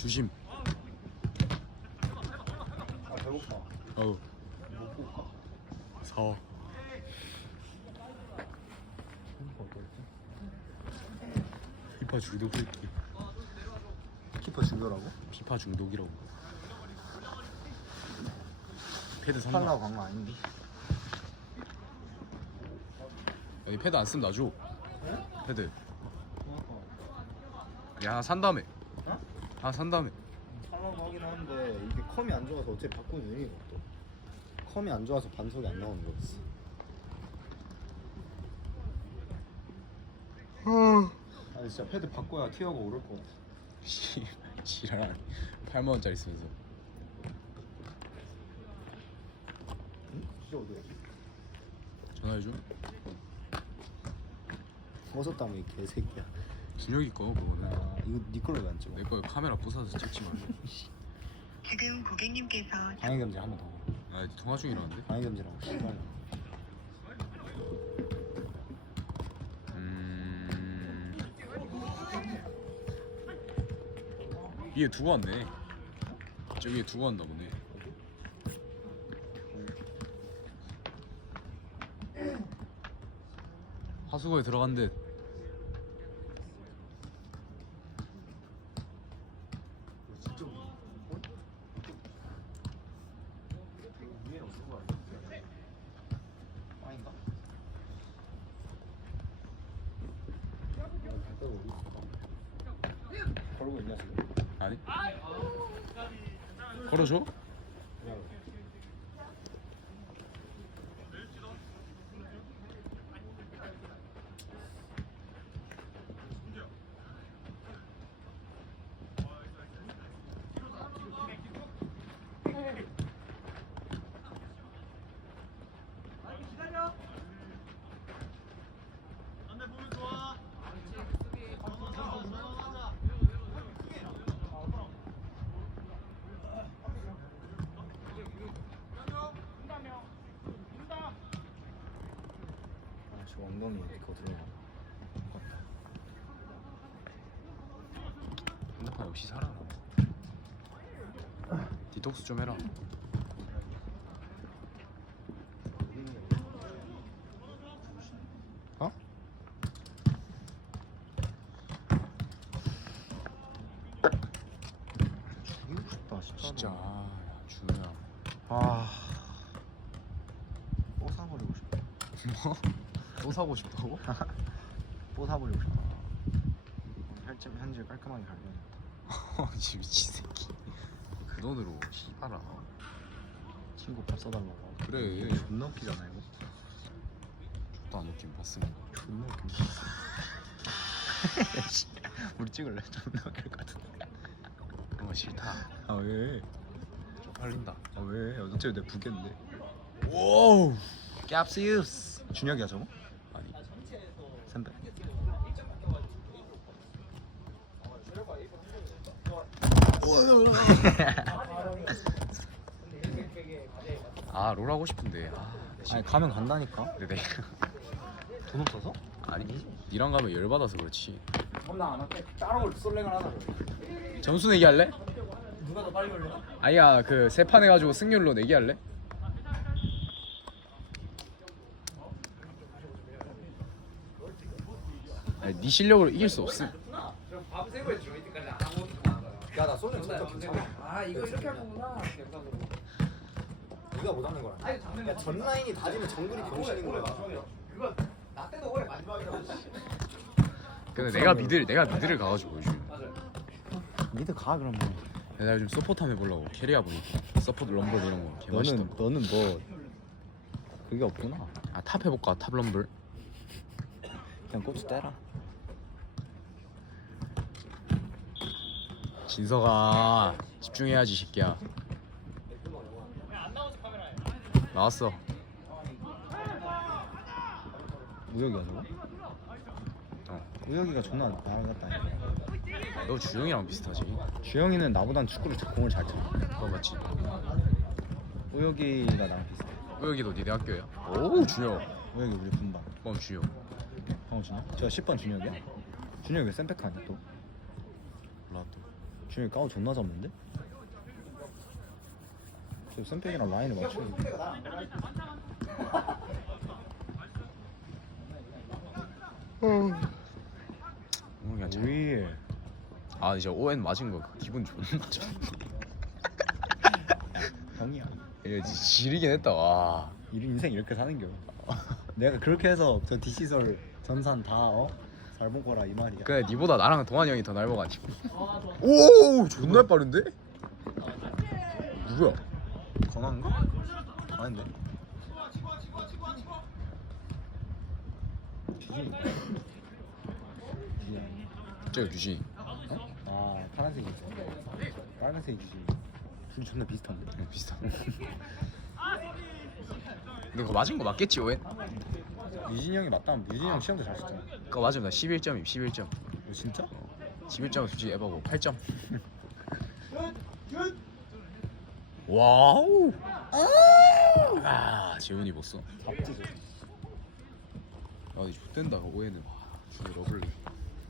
주심. 아 배고파. 어우. 먹고 올까? 피파 중독 새끼 키퍼 중요라고? 피파 중독이라고. 패드 산다 살라고 간거 아닌데? 아니 패드 안 쓰면 놔줘. 패드. 야 하나 산 다음에. 어? 하나 산 다음에. 살라고 하긴 하는데 이게 컴이 안 좋아서 어차피 바꾸는 의미가 없어 컴이 안 좋아서 반속이 안 나오는 거지 아니 진짜 패드 바꿔야 티어가 오를 거 같아. 씨 지랄. 8만 원짜리 쓰면서. 응? 진짜 어디 가지? 전화해 줘. 벗었다며 이 개새끼야 준혁이 거 그거는. 아 이거 네 걸로 왜안 찍어? 내 거에 카메라 부숴서 찍지 말고. 지금 고객님께서 방해 금지 한번 더. 아 통화 중이라는데? 방해 금지라고. 씨발. 음... 위에 두고 왔네. 저 위에 두고 왔나 보네. 하수구에 들어간 듯 걸고 있냐 지금? 아니? 걸어줘? 아, 저 엉덩이 이거 들어가. 핸드폰 역시 살아나 디톡스 좀 해라 뭐? 또 사고 싶다고? 또 사보려고 싶다. 혈점 현질 깔끔하게 갈면 지 미친 새끼. 그 돈으로 씨발아. 친구 밥 사달라고. 그래. 존나 웃기잖아 이거. 저도 안 웃긴 봤으면 존나 웃긴다 우리 찍을래? 존나 웃길 것 같은데. 그런 거 싫다. 아 왜? 쪽팔린다. 아 왜? 어차피 내가 부겠는데. 오우! 깝시우스. 준혁이야 저거? 아니 선배 아 롤 하고 싶은데 아 아니 가면 간다니까 근데 내가 돈 없어서? 아니 니랑 가면 열 받아서 그렇지 엄나 안 할게 따로 솔랭을 하나 점수 내기 할래? 누가 더 빨리 올려? 아니야 그 세 판 해가지고 승률로 내기 할래? 아니, 네 실력으로 이길 수 없음 야나 솔랭 진짜 괜찮아. 아 이거 이렇게 할 거구나. 네가 못 하는 거라 야. 전 라인이 다지면 정글이 병신인 거야. 근데 내가 미드를 내가 미드를 가가지고 요즘. 미드 가 그러면. 내가 요즘 서포트 한번 해보려고. 캐리아 보니까. 서포트 럼블 이런 거. 개맛있다 너는 너는 뭐 그게 없구나. 아탑 해볼까? 탑 럼블? 그냥 고추 떼라 진서가 집중해야지 새끼야. 나왔어. 우혁이가 저거? 어. 우혁이가 존나 나갔다니까 너 주영이랑 비슷하지? 주영이는 나보단 축구를 공을 잘 쳐. 그거 맞지? 우혁이가 나랑 비슷해. 여기도 니네 학교야? 오 주영. 우혁이 우리 분반 그럼 주영. 방어 준혁? 저 10번 준혁이야? 준혁이 왜 쌤백 하냐 또 또 준혁이 까오 존나 잡는데? 저 쌤백이랑 라인을 맞추고 어, 그냥 잘- 우리 아 이제 ON 맞은 거그 기분 존나 좋네 형이야. 얘 지- 지리긴 했다 와. 이 인생 이렇게 사는겨. 내가 그렇게 해서 저 D시설 전산 다 어? 잘 먹어라 이 말이야 그래 니보다 나랑 동환이 형이 더 넓어가지고 오 존나 빠른데? 누구야? 건한가? 아닌데 유지 어? 아 파란색이 있어 빨간색이 주진이 둘이 존나 비슷한데 응, 비슷한 근데 그거 맞은 거 맞겠지 ON? 유진이 형이 맞다면 유진이 형 시험도 잘 치잖아. 그거 맞으면 나 11점임 11점. 너 진짜? 11점은 솔직히 에바고 8점. 와우! 아! 재훈이 봤어 잡지죠 아 이제 X된다 주로 러블리.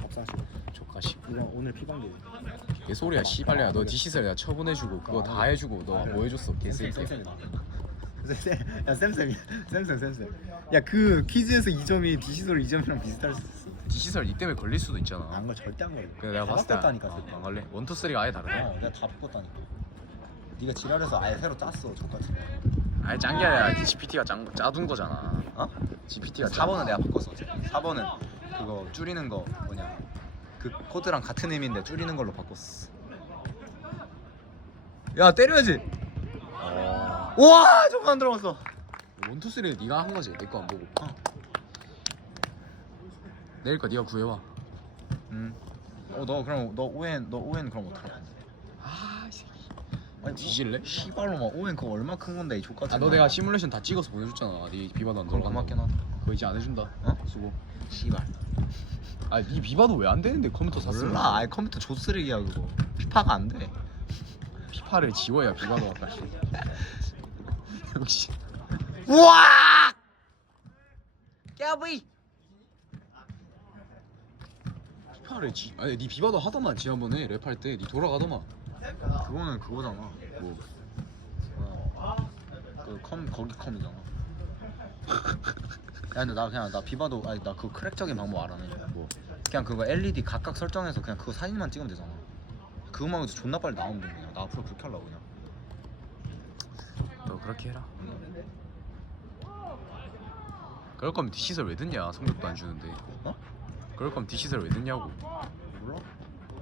밥상 씨 조카씨 이건 오늘 피방기 개소리야 씨발이야. 너 디시설 내가 처분해주고 그거 다 해주고 너 뭐 해줬어? 개새끼 야 쌤쌤이야. 쌤쌤 쌤쌤. 야그 퀴즈에서 2점이 디시솔 2점이랑 비슷할 수 있어. 디시설 니 때문에 걸릴 수도 있잖아. 안걸 절대 안 걸려. 그래 내가 다 봤을 때 바꿨다니까 안, 안 갈래 원투 쓰리가 아예 다르네. 어 내가 다 바꿨다니까. 네가 지랄해서 아예 새로 짰어 족같이 아예 짠 게 아니라 GPT가 짠, 짜둔 거잖아. 어? GPT가 4번은 내가 바꿨어 4번은 그거 줄이는 거 뭐냐. 그 코드랑 같은 의미인데 줄이는 걸로 바꿨어. 야 때려야지 와 저거 안 들어갔어. 원투 쓰리 네가 한 거지. 내 거 안 보고. 어. 내일 거 네가 구해와. 음어너 그럼 너 ON 너 ON 그럼 어떻게 해? 아 새끼. 아니 뒤질래? 씨발로 막 ON 그거 얼마 큰 건데 이 족같은 아너 내가 시뮬레이션 다 찍어서 보내줬잖아. 네 비바도 안 그럼 들어간다 고맙긴 하다. 그거 이제 안 해준다. 어? 수고. 씨발. 아네 비바도 왜 안 되는데? 컴퓨터 샀으면. 몰라. 아이 컴퓨터 조쓰레기야 그거. 피파가 안돼. 피파를 지워야 비바도 왔다 역시 우와! 깨비 피파를 지 아니 네 비바도 하더만 지난번에. 랩할 때. 네 돌아가더만. 그거는 그거잖아. 뭐. 그컴 거기 컴이잖아. 야 근데 나 그냥 나 비바도 아니 나 그 크랙적인 방법 알아내. 뭐? 그냥 그거 LED 각각 설정해서 그냥 그거 사진만 찍으면 되잖아. 그거만 해도 존나 빨리 나오면 돼 그냥. 나 앞으로 그렇게 하려고 그냥. 너 그렇게 해라. 그럴 거면 D시설 왜 듣냐? 성적도 안 주는데. 어? 그럴 거면 D시설 왜 듣냐고. 몰라?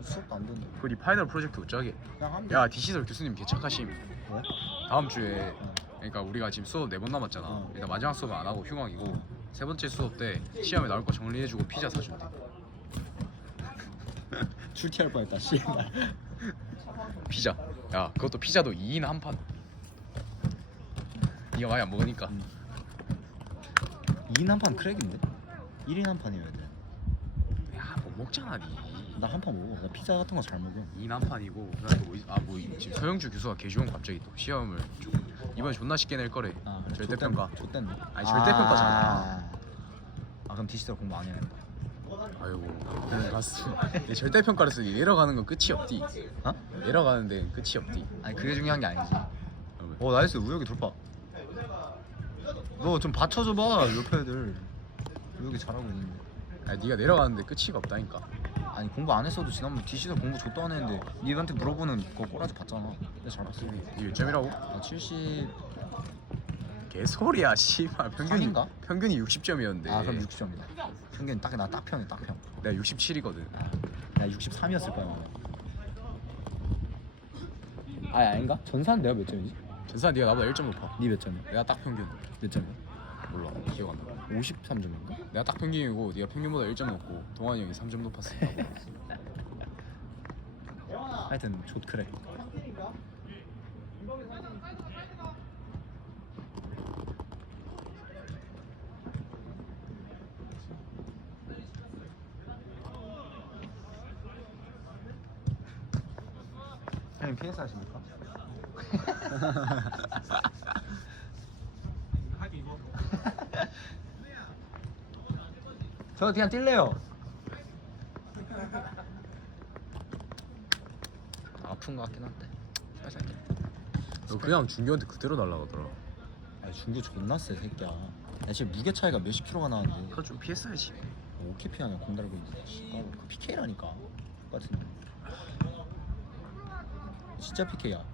수업도 안 듣는데. 그네 파이널 프로젝트 어쩌게? 그냥 하면 돼. 야 D시설 교수님 개착하심. 왜? 다음 주에 어. 그러니까 우리가 지금 수업 네 번 남았잖아. 어. 일단 마지막 수업은 안 하고 휴강이고 세 번째 수업 때 시험에 나올 거 정리해주고 피자 사준대. 출티할 뻔했다 씨발 피자. 야 그것도 피자도 2인 한판 니가 많이 안 먹으니까. 음. 2인 한 판 크랙인데? 1인 한 판이어야 야못 먹잖아 니. 돼나 한 판 먹어. 나 피자 같은 거 잘 먹어. 2인 한판이고 아뭐 지금 서영주 교수가 개주원 갑자기 또 시험을 좀 이번에 존나 쉽게 낼 거래. 아 그래. 절대평가. 좆됐네. 아니, 절대평가잖아. 아, 아 그럼 디지털 공부 안 해야겠다 아이고. 그냥 갔어 근데 절대평가로서 내려가는 건 끝이 없디. 어? 내려가는 데는 끝이 없디. 아니 그게 중요한 게 아니지. 어, 오 나이스. 우혁이 돌파 너 좀 받쳐줘봐 옆에 애들. 우혁이 잘하고 있는데 아니 네가 내려가는데 끝이 없다니까. 아니 공부 안 했어도 지난번 디지털 공부 줬다 안 했는데 니한테 물어보는 그거 꼬라지 봤잖아. 근데 잘 봤어. 이게 몇 점이라고? 나 70... 개소리야 씨발. 평균이 삼인가? 평균이 60점이었는데. 아 그럼 60점이다. 평균 딱 나 딱 평이 딱평. 내가 67이거든. 나 63이었을 거야. 아니 아닌가? 전사는 내가 몇 점이지? 전사 네가 나보다 1점 높아 니 몇 점이야? 내가 딱 평균 몇 점이야? 몰라 기억 안 나 53점인가? 내가 딱 평균이고 네가 평균보다 1점 높고 동환이 형이 3점 높았으니까 하여튼 좆 그래 형님 PS 하십니까? 저 그냥 뛸래요. 아픈 것 같긴 한데. 너 그냥 준규한테 그대로 날라가더라. 아 중구 존나 세 새끼야. 야 지금 무게 차이가 몇십 킬로가 나는데. 그걸 좀 피했어야지 OKP 하냐 공 달고 있는데 씨, 까고 그 PK라니까. 똑같은 놈. 진짜 PK야.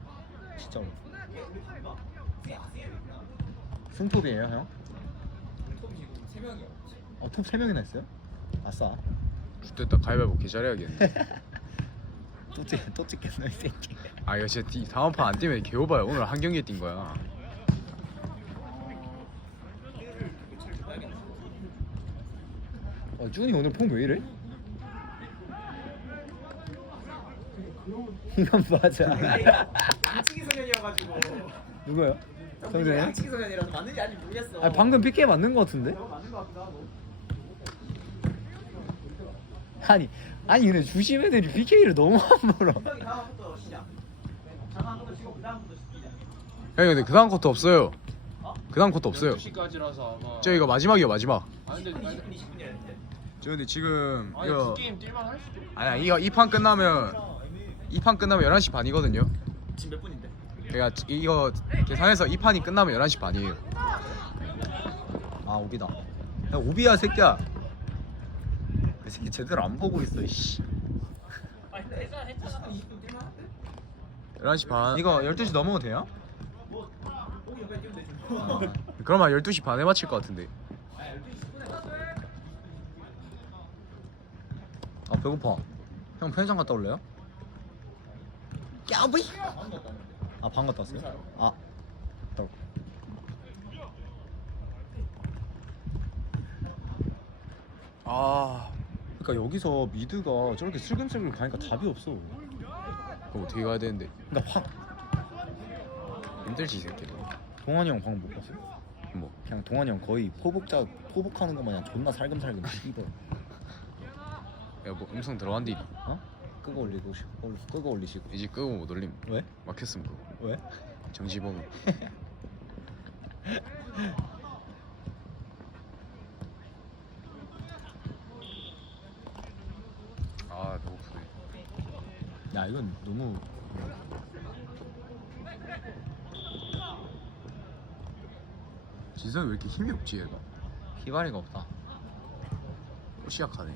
진짜로 승톱이에요 형? 어, 톱 3명이나 했어요? 아싸. 죽됐다 가위바위보 개잘해야겠네. 또, 찍, 또 찍겠네 이 새끼. 아 이거 진짜 디- 다음 판 안 뛰면 개오바야. 오늘 한 경기에 뛴 거야. 어, 준이 오늘 폼 왜 이래? 이건 맞아. 양치기 소년이어가지고 누구야? 성준이? 양치기 소년이라서 맞는지 아닌지 모르겠어. 아니 방금 PK 맞는 거 같은데? 저거 맞는 거 같기도 하고 아니 아니 근데 주심 애들이 PK를 너무 안 물어. 형이 다음부터 시작. 다음부터 치고 그 다음부터 시작. 형님 근데 그 다음 코트 없어요. 그 다음 코트 없어요. 12시까지라서 아마. 저 이거 마지막이요 마지막. 아 근데 아니, 20분 20분이었는데. 저 근데 지금 아니 이거 그 게임 뛸만 할 수도 아니야 이거 이 판 끝나면 이 판 끝나면 11시 반이거든요. 지금 몇 분인데? 제가 지- 이거 계산해서 이 판이 끝나면 11시 반이에요 아 오비다 야 오비야 새끼야 이 새끼 제대로 안 보고 있어 씨. 아니 근데 했잖아 했잖아 20분 뛰면 한데? 11시 반 이거 12시 넘어도 돼요? 아, 그러면 12시 반에 마칠 것 같은데 아 배고파 형 편의점 갔다 올래요? 야부이 아 방 갔다 왔어요? 아 갔다. 아. 그러니까 여기서 미드가 저렇게 슬금슬금 가니까 답이 없어. 그럼 어떻게 가야 되는데? 그러니까 확 힘들지 이 새끼들. 동환이 형 방금 못 봤어요? 뭐? 그냥 동환이 형 거의 포복자 포복하는 거 마냥 존나 살금살금 뛰더라 야뭐 음성 들어간디 어? 끄고 올리고 싶 올- 끄고 올리시고. 이제 끄고 못 올림. 왜? 막혔음 그거 왜? 정지범. 아 배고프네 야 이건 너무 진성이 왜 이렇게 힘이 없지 얘가? 희발이가 없다. 또 시작하네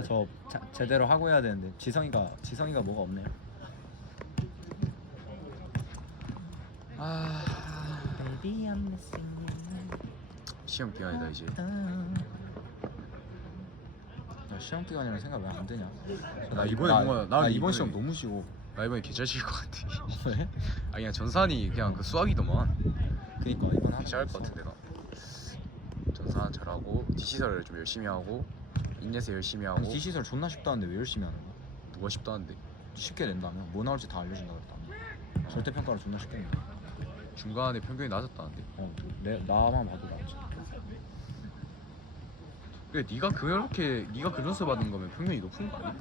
아 저 제대로 하고 해야 되는데 지성이가 지성이가 뭐가 없네요 아. Baby I'm missing you. 시험 기간이다 이제. 야 시험 기간이라는 생각 왜안 드냐? 나 이번에 뭔가 나 이번 시험 너무 쉬워. 나 이번에 개잘칠 것 같아. 왜? 아 그냥 전산이 그냥 그 수학이더만. 그니까 이번 하기 잘할 것 같은데 나 전산 잘하고 디시설을 좀 열심히 하고 인내세 열심히 하고. 아니 디시설 존나 쉽다는데 왜 열심히 하는 거야? 누가 쉽다는데? 쉽게 낸다며 뭐 나올지 다 알려준다 그랬다며 절대 평가를 존나 쉽게 낸다 중간에 평균이 낮았다는데? 어, 내, 나만 봐도 나지. 그래 네가 그렇게 네가 그 점수 받은 거면 평균이 높은 거 아니야?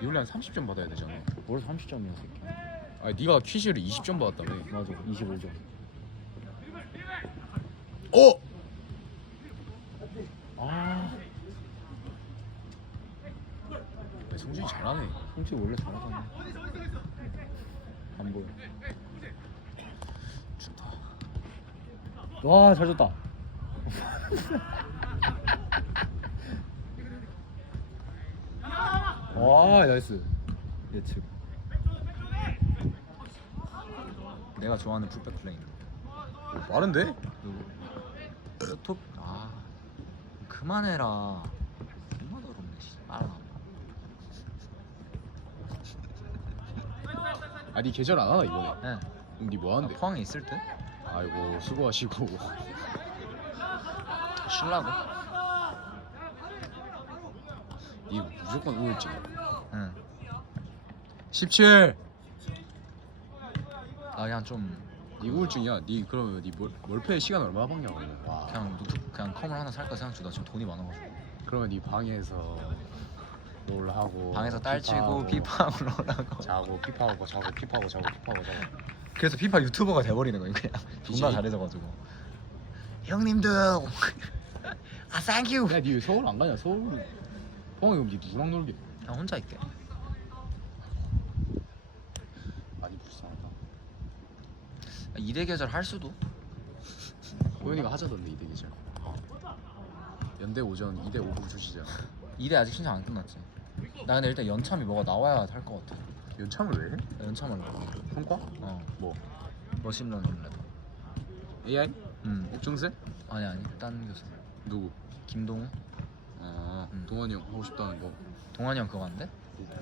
니 원래 한 30점 받아야 되잖아. 뭘 30점이야 새끼야. 아니 네가 퀴즈를 20점 받았다며. 맞아 25점. 어! 아 야, 성준이 잘하네. 솔직히 원래 잘하잖아. 안 보여. 좋다. 와 잘 줬다. 와 나이스. 예측 내가 좋아하는 풀백 플레이 오, 빠른데? 톱? 아 그만해라 존나 더럽네 씨 빨라 아니 계절 안 하나 이번에? 네 그럼 니뭐 하는데? 포항에 있을 듯? 아이고 수고하시고. 쉴라고? 니 무조건 우울증. 응. 17! 나 그냥 좀 니 우울증이야. 니 그러면 니 몰, 몰페 시간 얼마나 받냐고 와 그냥 노트 그냥 컴을 하나 살까 생각 중나 지금 돈이 많아가지고. 그러면 니 방에서 롤 하고 방에서 딸치고 피파하고, 피파 올라오라고. 자고 피파하고 자고 피파하고 자고 피파하고 자고. 그래서 피파 유튜버가 돼버리는 거야 그냥? 존나 잘해져가지고. 형님들 아 땡큐 야니 왜 서울 안 가냐 서울. 포항에 그럼 니 누구랑 놀게. 나 혼자 있게. 많이 불쌍하다. 이대 계절 할 수도? 호연이가 하자던데 이대 계절. 연대 오전 2대 5부 주시잖아. 이대 아직 신청 안 끝났지 나 근데 일단 연참이 뭐가 나와야 할 것 같아 연참을 왜 해? 나 연참하려고 성과? 어 뭐? 머신러닝 랩 AI? 음 옥정세? 아니 아니 딴 교수 누구? 김동우 아 음. 동환이 형 하고 싶다는 거 동환이 형 그거 한대?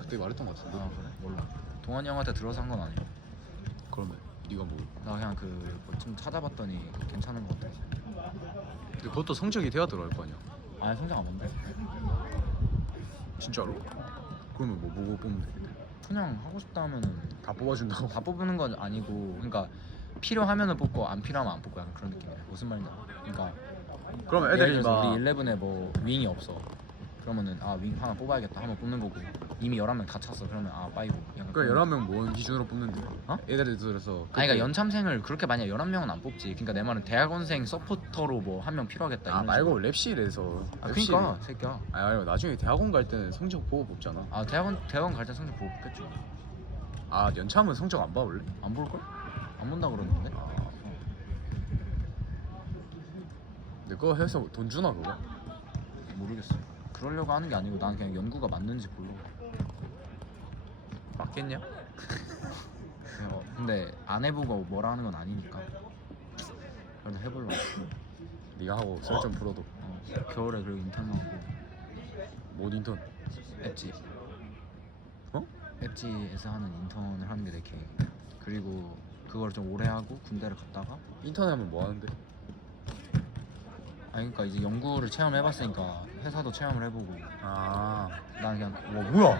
그때 말했던 거 같은데 아 그래? 몰라 동환이 형한테 들어서 한 건 아니야 그러면 네가 뭐 나 그냥 그 좀 찾아봤더니 괜찮은 것 같아 근데 그것도 성적이 돼야 들어갈 거 아니야 아니 성적 안 본대 진짜로? 그러면 뭐 뭐고 뽑으면 돼? 그냥 하고 싶다 하면은 다 뽑아준다고? 다 뽑는 건 아니고 그러니까 필요하면은 뽑고 안 필요하면 안 뽑고 약간 그런 느낌이야 무슨 말인지 알아? 그러니까 그러면 예를 애들이 들어서 막 우리 11에 뭐 윙이 없어 그러면은 아 윙 하나 뽑아야겠다 하면 뽑는 거고 이미 11명 다 찼어. 그러면 아 빠이고. 약간 그 그런 11명 모은 기준으로 뽑는데. 어? 애들에 들어서 아니 그러니까 연참생을 그렇게 많이 11명은 안 뽑지. 그러니까 내 말은 대학원생 서포터로 뭐 한 명 필요하겠다 아 이런 말고 랩실에서. 식으로. 아 랩실. 그니까 새끼야. 아니 말고 나중에 대학원 갈 때는 성적 보고 뽑잖아. 아 대학원 대학원 갈 때 성적 보고 뽑겠죠. 아 연참은 성적 안 봐 원래? 안 볼걸? 안 본다 그러는데? 근데 그거 해서 돈 주나 그거? 모르겠어. 그러려고 하는 게 아니고 난 그냥 연구가 맞는지 보려고 맞겠냐? 어, 근데 안 해보고 뭐라 하는 건 아니니까. 그래도 해보려고. 네가 하고 설정 풀어도. 어, 겨울에 그리고 인턴하고. 못 인턴? 앱지. 어? 앱지에서 하는 인턴을 하는 게 내 계획 그리고 그걸 좀 오래 하고 군대를 갔다가 인턴 하면 뭐 하는데? 아니 그러니까 이제 연구를 체험해봤으니까 회사도 체험을 해보고. 아. 난 그냥 와 뭐야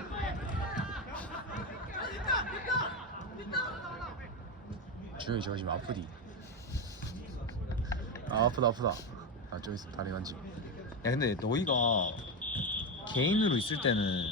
주영이 저거 지금 아프디. 아 아프다 아프다. 아 저기 있어. 다리 간지. 야 근데 너희가 개인으로 있을 때는